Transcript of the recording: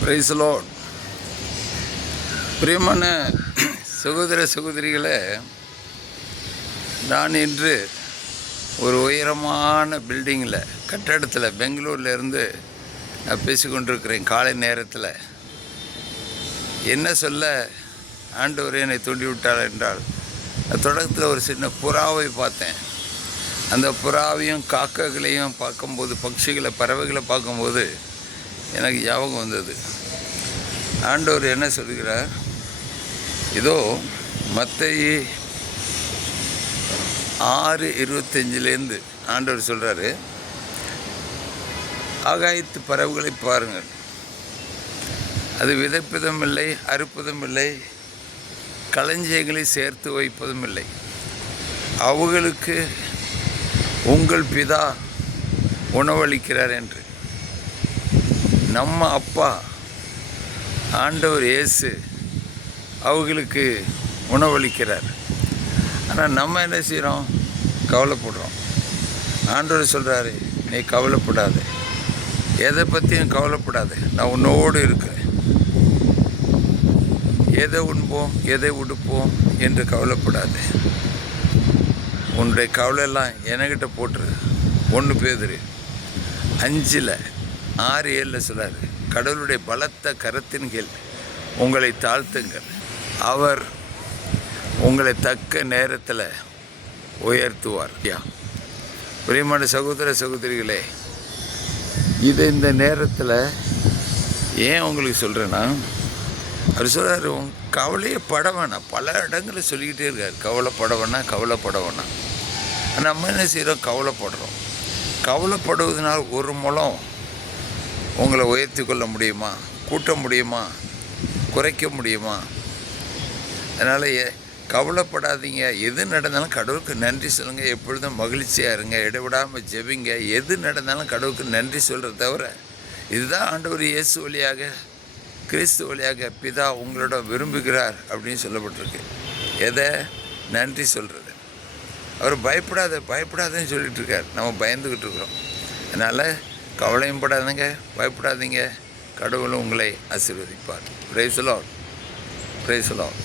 Price Lord. பிரியமான சகோதர சகோதரிகளே, நான் இன்று ஒரு உயரமான பில்டிங்கில் கட்டடத்தில் பெங்களூரில் இருந்து நான் பேசிக்கொண்டிருக்கிறேன். காலை நேரத்தில் என்ன சொல்ல ஆண்டவர் என்னை தூண்டிவிட்டார் என்றால், தொடக்கத்தில் ஒரு சின்ன புறாவை பார்த்தேன். அந்த புறாவையும் காக்கைகளையும் பார்க்கும்போது, பட்சிகளை பறவைகளை பார்க்கும்போது எனக்கு ஞாபகம் வந்தது. ஆண்டவர் என்ன சொல்கிறார்? இதோ மத்தேயு 6:25 ஆண்டவர் சொல்கிறாரு, ஆகாயத்து பறவைகளை பாருங்கள், அது விதைப்பதும் இல்லை, அறுப்பதும் இல்லை, களஞ்சியங்களை சேர்த்து வைப்பதும் இல்லை, அவைகளுக்கு உங்கள் பிதா உணவளிக்கிறார் என்று. நம்ம அப்பா ஆண்டவர் இயேசு அவங்களுக்கு உணவளிக்கிறார். ஆனால் நம்ம என்ன செய்கிறோம்? கவலைப்படுறோம். ஆண்டவர் சொல்கிறாரு, நீ கவலைப்படாத, எதை பற்றியும் கவலைப்படாத, நான் உன்னோடு இருக்கிறேன். எதை உண்போம், எதை உடுப்போம் என்று கவலைப்படாத. உன்னுடைய கவலையெல்லாம் என்கிட்ட போட்டுரு. 1 பேதுரு 5:6-7 சொல்கிறார், கடவுளுடைய பலத்த கரத்தின் கீழ் உங்களை தாழ்த்துங்கள், அவர் உங்களை தக்க நேரத்தில் உயர்த்துவார். பிரியமான சகோதர சகோதரிகளே, இது இந்த நேரத்தில் ஏன் உங்களுக்கு சொல்கிறேன்னா, அவர் சொல்கிறார், உன் கவலையை பட வேணாம். பல இடங்களில் சொல்லிக்கிட்டே இருக்கார், கவலைப்பட வேணாம். நம்ம என்ன செய்கிறோம்? கவலைப்படுறோம். கவலைப்படுவதனால் ஒரு முழம் உங்களை உயர்த்தி கொள்ள முடியுமா? கூட்ட முடியுமா? குறைக்க முடியுமா? அதனால் கவலைப்படாதீங்க. எது நடந்தாலும் கடவுளுக்கு நன்றி சொல்லுங்கள். எப்பொழுதும் மகிழ்ச்சியாக இருங்க. இடைவிடாமல் ஜெபிங்க. எது நடந்தாலும் கடவுளுக்கு நன்றி சொல்கிறத தவிர, இதுதான் ஆண்டவர் இயேசு வழியாக, கிறிஸ்து வழியாக பிதா உங்களோட விரும்புகிறார் அப்படின்னு சொல்லப்பட்டிருக்கு. எதை? நன்றி சொல்கிறது. அவர் பயப்படாதன்னு சொல்லிகிட்டு இருக்கார். நம்ம பயந்துக்கிட்டு இருக்கிறோம். அதனால் கவலையும் படாதீங்க, பயப்படாதீங்க. கடவுளும் உங்களை ஆசீர்வதிப்பார். Praise the Lord.